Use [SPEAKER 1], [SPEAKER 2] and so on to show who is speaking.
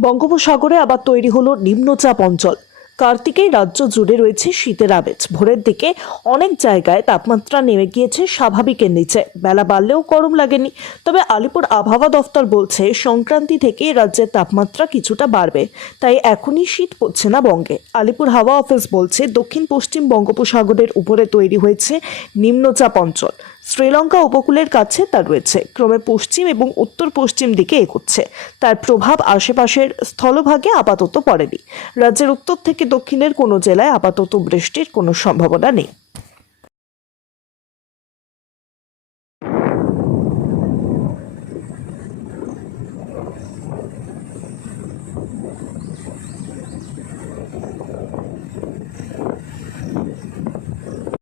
[SPEAKER 1] বঙ্গোপসাগরে আবার তৈরি হলো নিম্নচাপ অঞ্চল। কার্তিকেই রাজ্য জুড়ে রয়েছে শীতের আবেজ ভোরের দিকে অনেক জায়গায় তাপমাত্রা নেমে গিয়েছে স্বাভাবিকের নিচে। বেলা বাড়লেও গরম লাগেনি। তবে আলিপুর আবহাওয়া দফতর বলছে, সংক্রান্তি থেকে রাজ্যের তাপমাত্রা কিছুটা বাড়বে। তাই এখনই শীত পড়ছে না বঙ্গে। আলিপুর হাওয়া অফিস বলছে, দক্ষিণ পশ্চিম বঙ্গোপসাগরের উপরে তৈরি হয়েছে নিম্নচাপ অঞ্চল। শ্রীলঙ্কা উপকূলের কাছে তা রয়েছে। ক্রমে পশ্চিম এবং উত্তর পশ্চিম দিকে এগোচ্ছে। তার প্রভাব আশেপাশের স্থলভাগে আপাতত পড়েনি। রাজ্যের উত্তর থেকে দক্ষিণের কোনো জেলায় আপাতত বৃষ্টির কোনো সম্ভাবনা নেই।